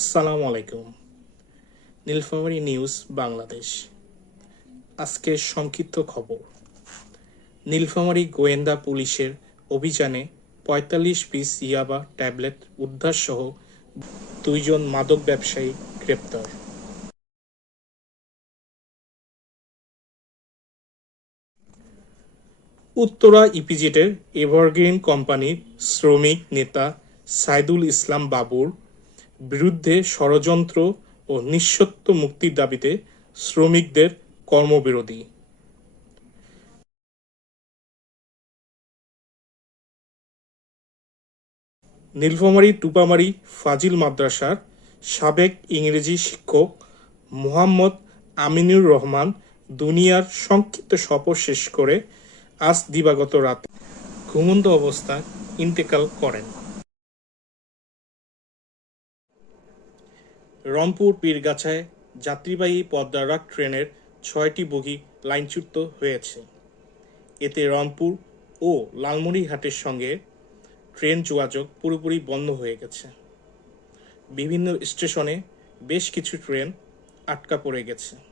আসসালামু আলাইকুম। নীলফামারী নিউজ বাংলাদেশ। আজকের সংক্ষিপ্ত খবর। নীলফামারী গোয়েন্দা পুলিশের অভিযানে পঁয়তাল্লিশ পিস ইয়াবা ট্যাবলেট উদ্ধার সহ দুইজন মাদক ব্যবসায়ী গ্রেপ্তার। উত্তরা ইপিজেটের এভারগ্রিন কোম্পানির শ্রমিক নেতা সাইদুল ইসলাম বাবুর বিরুদ্ধে ষড়যন্ত্র ও নিঃসত্ব মুক্তির দাবিতে শ্রমিকদের কর্মবিরোধী। নীলফামারী, টুপামারি, ফাজিল মাদ্রাসার সাবেক ইংরেজি শিক্ষক মোহাম্মদ আমিনুর রহমান দুনিয়ার সংক্ষিপ্ত সফর শেষ করে আজ দিবাগত রাতে ঘুমন্ত অবস্থায় ইন্তেকাল করেন। রংপুর পীরগাছায় যাত্রীবাহী পদ্মারাক ট্রেনের ছয়টি বগি লাইনচ্যুত হয়েছে। এতে রংপুর ও লালমনিরহাটের সঙ্গে ট্রেন যোগাযোগ পুরোপুরি বন্ধ হয়ে গেছে। বিভিন্ন স্টেশনে বেশ কিছু ট্রেন আটকা পড়ে গেছে।